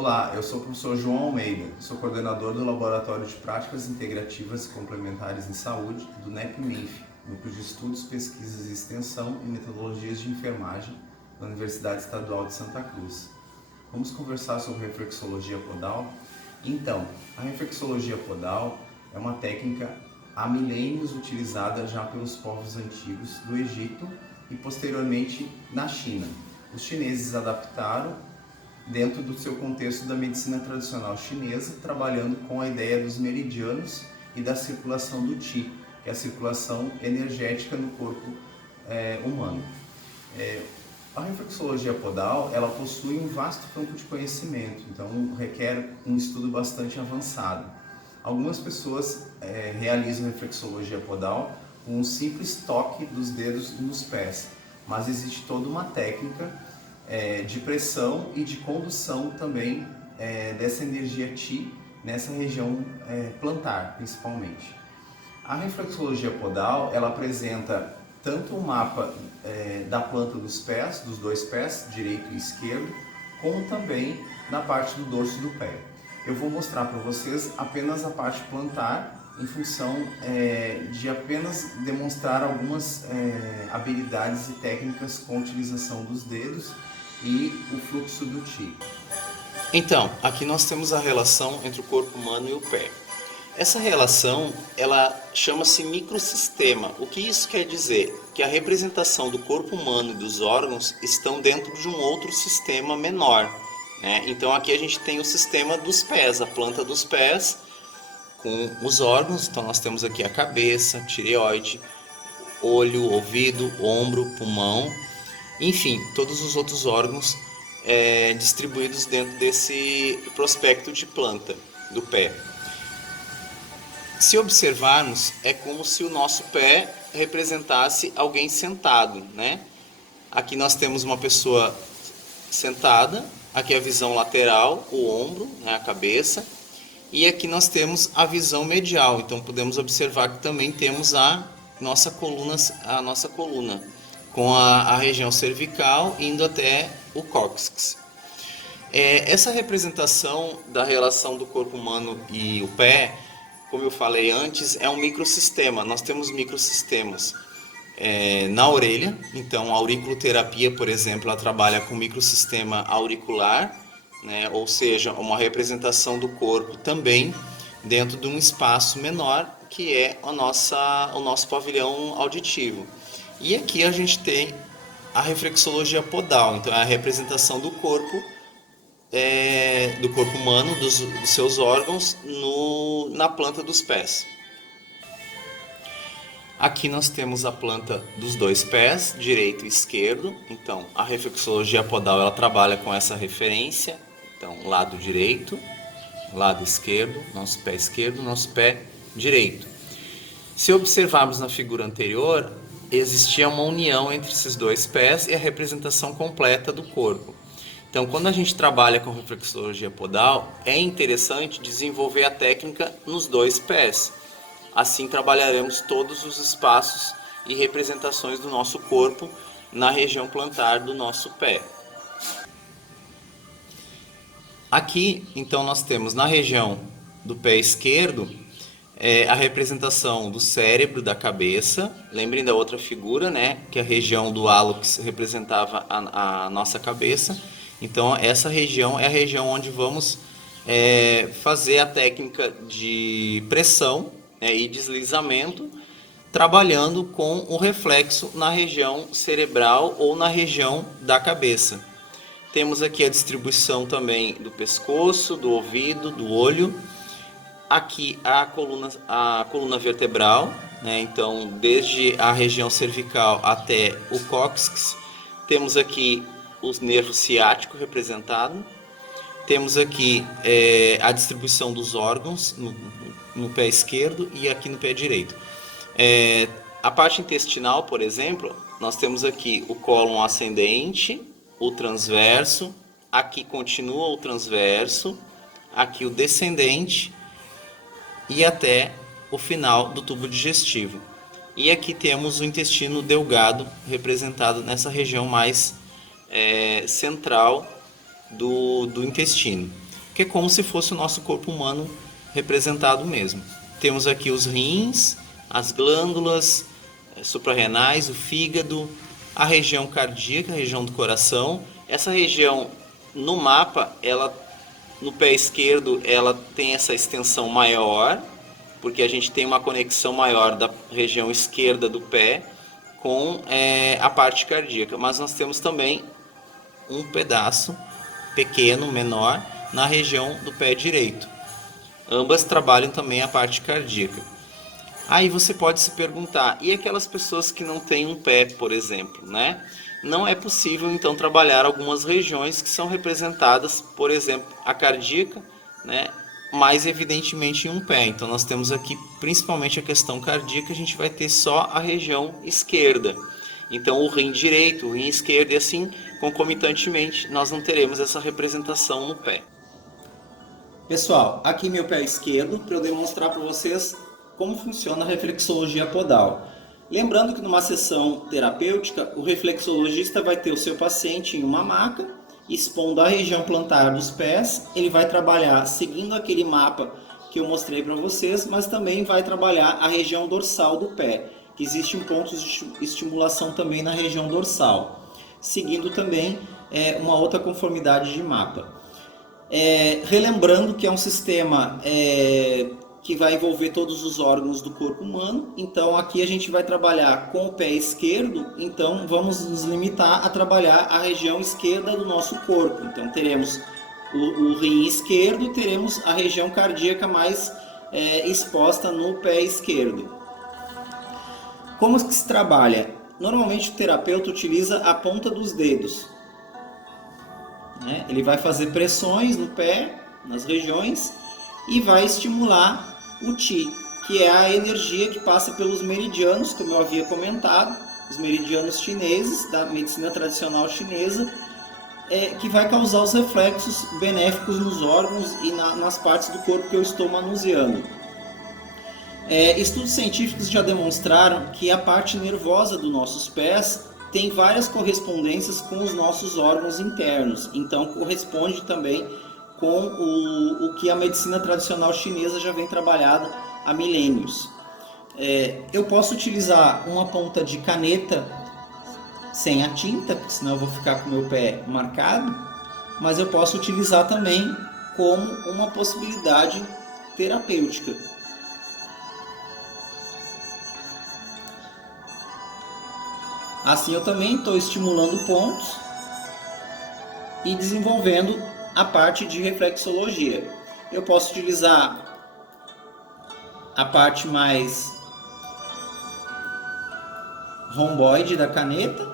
Olá, eu sou o professor João Almeida, sou coordenador do Laboratório de Práticas Integrativas e Complementares em Saúde do NEP-MENF, Núcleo de Estudos, Pesquisas e Extensão e Metodologias de Enfermagem da Universidade Estadual de Santa Cruz. Vamos conversar sobre reflexologia podal? Então, a reflexologia podal é uma técnica há milênios utilizada já pelos povos antigos do Egito e posteriormente na China. Os chineses adaptaram dentro do seu contexto da medicina tradicional chinesa, trabalhando com a ideia dos meridianos e da circulação do Qi, que é a circulação energética no corpo humano. A reflexologia podal, ela possui um vasto campo de conhecimento, então requer um estudo bastante avançado. Algumas pessoas realizam reflexologia podal com um simples toque dos dedos nos pés, mas existe toda uma técnica de pressão e de condução também dessa energia Qi nessa região plantar, principalmente. A reflexologia podal, ela apresenta tanto o mapa da planta dos pés, dos dois pés, direito e esquerdo, como também na parte do dorso do pé. Eu vou mostrar para vocês apenas a parte plantar, em função de apenas demonstrar algumas habilidades e técnicas com a utilização dos dedos e o fluxo do Qi. Então, aqui nós temos a relação entre o corpo humano e o pé. Essa relação, ela chama-se microsistema. O que isso quer dizer? Que a representação do corpo humano e dos órgãos estão dentro de um outro sistema menor, né? Então aqui a gente tem o sistema dos pés, a planta dos pés, com os órgãos. Então nós temos aqui a cabeça, tireoide, olho, ouvido, ombro, pulmão, enfim, todos os outros órgãos distribuídos dentro desse prospecto de planta do pé. Se observarmos, é como se o nosso pé representasse alguém sentado, né? Aqui nós temos uma pessoa sentada, aqui a visão lateral, o ombro, né, a cabeça, e aqui nós temos a visão medial. Então podemos observar que também temos a nossa coluna com a região cervical indo até o cóccix. Essa representação da relação do corpo humano e o pé, como eu falei antes, é um microsistema. Nós temos microsistemas na orelha. Então a auriculoterapia, por exemplo, ela trabalha com microsistema auricular, né? Ou seja, uma representação do corpo também dentro de um espaço menor, que é o nosso pavilhão auditivo. E aqui a gente tem a reflexologia podal, então é a representação do corpo humano, dos seus órgãos na planta dos pés. Aqui nós temos a planta dos dois pés, direito e esquerdo. Então a reflexologia podal, ela trabalha com essa referência. Então lado direito, lado esquerdo, nosso pé direito. Se observarmos na figura anterior, existia uma união entre esses dois pés e a representação completa do corpo. Então, quando a gente trabalha com reflexologia podal, é interessante desenvolver a técnica nos dois pés. Assim trabalharemos todos os espaços e representações do nosso corpo na região plantar do nosso pé. Aqui, então, nós temos na região do pé esquerdo a representação do cérebro, da cabeça. Lembrem da outra figura, né? Que a região do hálux representava a nossa cabeça. Então essa região é a região onde vamos fazer a técnica de pressão, né, e deslizamento, trabalhando com o reflexo na região cerebral ou na região da cabeça. Temos aqui a distribuição também do pescoço, do ouvido, do olho. Aqui a coluna vertebral, né? Então desde a região cervical até o cóccix. Temos aqui o nervo ciático representado. Temos aqui a distribuição dos órgãos no pé esquerdo e aqui no pé direito. A parte intestinal, por exemplo, nós temos aqui o cólon ascendente, o transverso, aqui continua o transverso, aqui o descendente e até o final do tubo digestivo. E aqui temos o intestino delgado representado nessa região mais central do intestino. que é como se fosse o nosso corpo humano representado mesmo. Temos aqui os rins, as glândulas suprarrenais, o fígado, a região cardíaca, a região do coração. Essa região no mapa, ela no pé esquerdo, ela tem essa extensão maior, porque a gente tem uma conexão maior da região esquerda do pé com a parte cardíaca. Mas nós temos também um pedaço pequeno, menor, na região do pé direito. Ambas trabalham também a parte cardíaca. Aí você pode se perguntar, e aquelas pessoas que não têm um pé, por exemplo, né? Não é possível então trabalhar algumas regiões que são representadas, por exemplo, a cardíaca, né? Mais evidentemente em um pé. Então nós temos aqui principalmente a questão cardíaca, a gente vai ter só a região esquerda. Então o rim direito, o rim esquerdo e assim concomitantemente nós não teremos essa representação no pé. Pessoal, aqui meu pé esquerdo para eu demonstrar para vocês como funciona a reflexologia podal. Lembrando que numa sessão terapêutica, o reflexologista vai ter o seu paciente em uma maca, expondo a região plantar dos pés. Ele vai trabalhar seguindo aquele mapa que eu mostrei para vocês, mas também vai trabalhar a região dorsal do pé, que existem pontos de estimulação também na região dorsal, seguindo também uma outra conformidade de mapa. Relembrando que é um sistema que vai envolver todos os órgãos do corpo humano. Então aqui a gente vai trabalhar com o pé esquerdo, então vamos nos limitar a trabalhar a região esquerda do nosso corpo. Então teremos o rim esquerdo e teremos a região cardíaca mais exposta no pé esquerdo. Como que se trabalha? Normalmente o terapeuta utiliza a ponta dos dedos. Ele vai fazer pressões no pé, nas regiões, e vai estimular o Qi, que é a energia que passa pelos meridianos, como eu havia comentado, os meridianos chineses, da medicina tradicional chinesa, que vai causar os reflexos benéficos nos órgãos e nas partes do corpo que eu estou manuseando. Estudos científicos já demonstraram que a parte nervosa dos nossos pés tem várias correspondências com os nossos órgãos internos, então corresponde também com o que a medicina tradicional chinesa já vem trabalhando há milênios. Eu posso utilizar uma ponta de caneta sem a tinta, porque senão eu vou ficar com o meu pé marcado, mas eu posso utilizar também como uma possibilidade terapêutica. Assim eu também estou estimulando pontos e desenvolvendo a parte de reflexologia. Eu posso utilizar a parte mais romboide da caneta.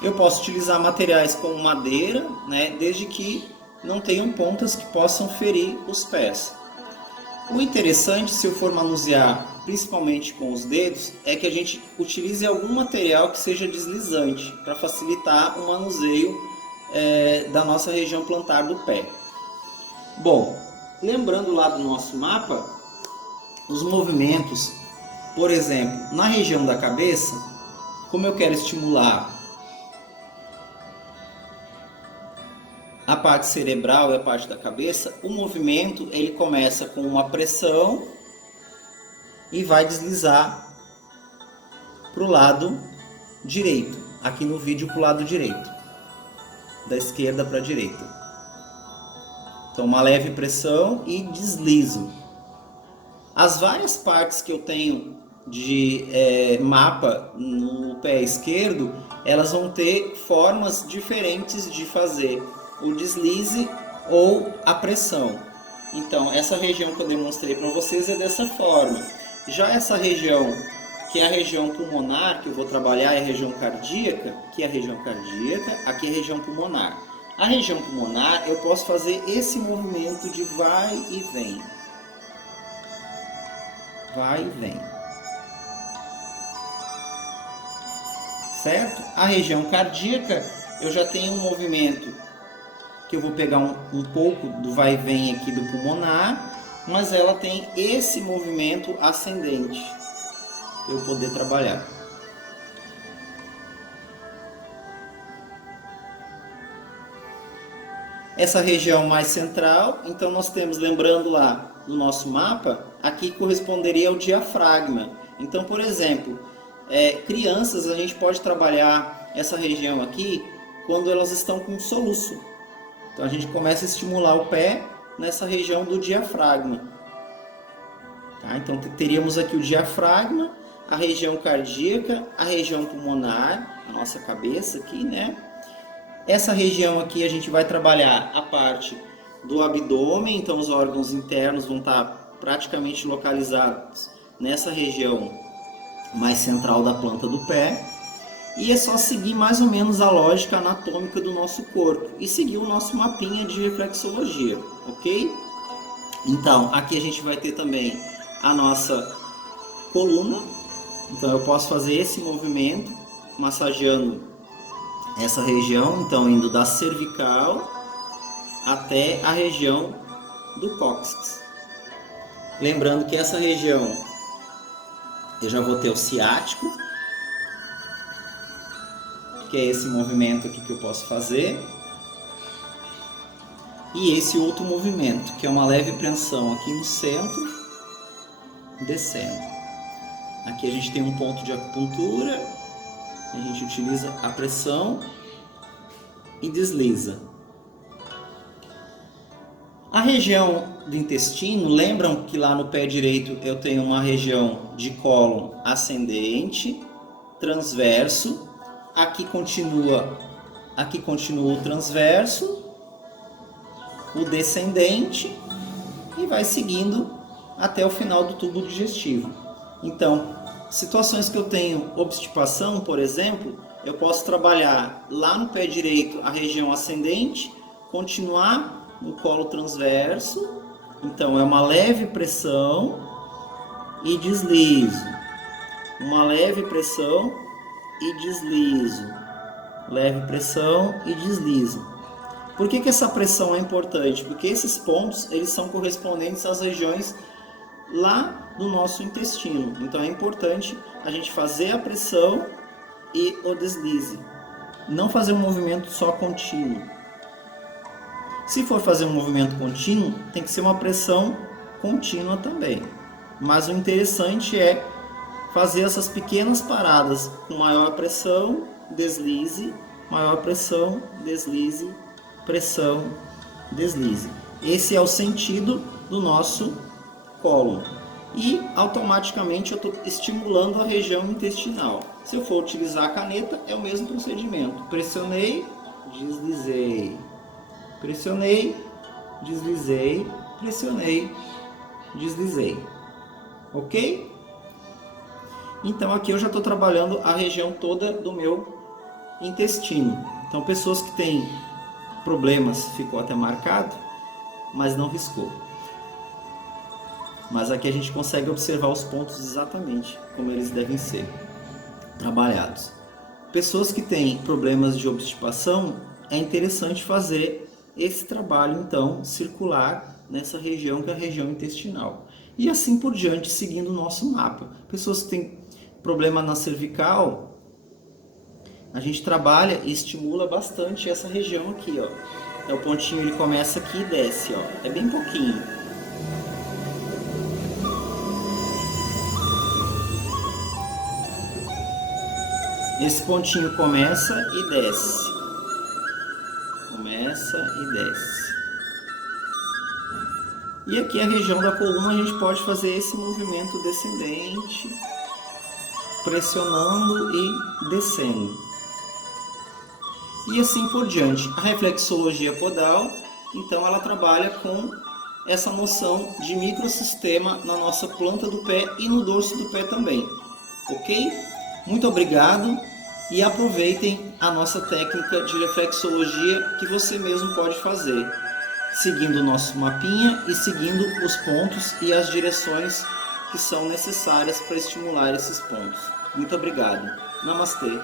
Eu posso utilizar materiais como madeira, desde que não tenham pontas que possam ferir os pés. O interessante, se eu for manusear principalmente com os dedos, é que a gente utilize algum material que seja deslizante para facilitar o manuseio da nossa região plantar do pé. Bom, lembrando lá do nosso mapa, os movimentos, por exemplo, na região da cabeça, como eu quero estimular a parte cerebral e a parte da cabeça, o movimento ele começa com uma pressão e vai deslizar para o lado direito, aqui no vídeo para o lado direito, da esquerda para a direita. Então uma leve pressão e deslizo. As várias partes que eu tenho de mapa no pé esquerdo, elas vão ter formas diferentes de fazer o deslize ou a pressão. Então essa região que eu demonstrei para vocês é dessa forma. Já essa região, que é a região pulmonar, que eu vou trabalhar, é a região cardíaca, aqui é a região cardíaca, aqui é a região pulmonar. A região pulmonar eu posso fazer esse movimento de vai e vem. Vai e vem. Certo? A região cardíaca eu já tenho um movimento que eu vou pegar um pouco do vai e vem aqui do pulmonar, mas ela tem esse movimento ascendente para eu poder trabalhar. essa região mais central, então nós temos, lembrando lá no nosso mapa, aqui corresponderia ao diafragma. Então, por exemplo, crianças, a gente pode trabalhar essa região aqui quando elas estão com soluço. Então a gente começa a estimular o pé nessa região do diafragma. Tá? Então teríamos aqui o diafragma, a região cardíaca, a região pulmonar, a nossa cabeça aqui, né? Essa região aqui a gente vai trabalhar a parte do abdômen, então os órgãos internos vão estar praticamente localizados nessa região mais central da planta do pé. E é só seguir mais ou menos a lógica anatômica do nosso corpo e seguir o nosso mapinha de reflexologia, ok? Então, aqui a gente vai ter também a nossa coluna. Então eu posso fazer esse movimento massageando essa região, então indo da cervical até a região do cóccix. Lembrando que essa região eu já vou ter o ciático, que é esse movimento aqui que eu posso fazer, e esse outro movimento, que é uma leve pressão aqui no centro, descendo. Aqui a gente tem um ponto de acupuntura, a gente utiliza a pressão e desliza. A região do intestino, lembram que lá no pé direito eu tenho uma região de cólon ascendente, transverso, aqui continua o transverso, o descendente e vai seguindo até o final do tubo digestivo. Então, situações que eu tenho obstipação, por exemplo, eu posso trabalhar lá no pé direito a região ascendente, continuar no colo transverso, então é uma leve pressão e deslizo, uma leve pressão e deslizo, leve pressão e deslizo. Por que essa pressão é importante? Porque esses pontos eles são correspondentes às regiões lá do nosso intestino. Então é importante a gente fazer a pressão e o deslize. Não fazer um movimento só contínuo. Se for fazer um movimento contínuo, tem que ser uma pressão contínua também. Mas o interessante é fazer essas pequenas paradas com maior pressão, deslize, maior pressão, deslize, pressão, deslize. Esse é o sentido do nosso cólon. E automaticamente eu estou estimulando a região intestinal. Se eu for utilizar a caneta, é o mesmo procedimento. Pressionei, deslizei. Pressionei, deslizei, pressionei, deslizei. Ok? Então aqui eu já estou trabalhando a região toda do meu intestino. Então pessoas que têm problemas, ficou até marcado, mas não riscou. Mas aqui a gente consegue observar os pontos exatamente como eles devem ser trabalhados. Pessoas que têm problemas de obstipação, é interessante fazer esse trabalho então circular nessa região que é a região intestinal. E assim por diante, seguindo o nosso mapa. Pessoas que têm problema na cervical, a gente trabalha e estimula bastante essa região aqui, ó. Então, o pontinho ele começa aqui e desce, ó. É bem pouquinho. Esse pontinho começa e desce. Começa e desce. E aqui a região da coluna a gente pode fazer esse movimento descendente, pressionando e descendo. E assim por diante. A reflexologia podal, então ela trabalha com essa noção de microsistema na nossa planta do pé e no dorso do pé também. Ok? Muito obrigado e aproveitem a nossa técnica de reflexologia que você mesmo pode fazer, seguindo o nosso mapinha e seguindo os pontos e as direções que são necessárias para estimular esses pontos. Muito obrigado. Namastê.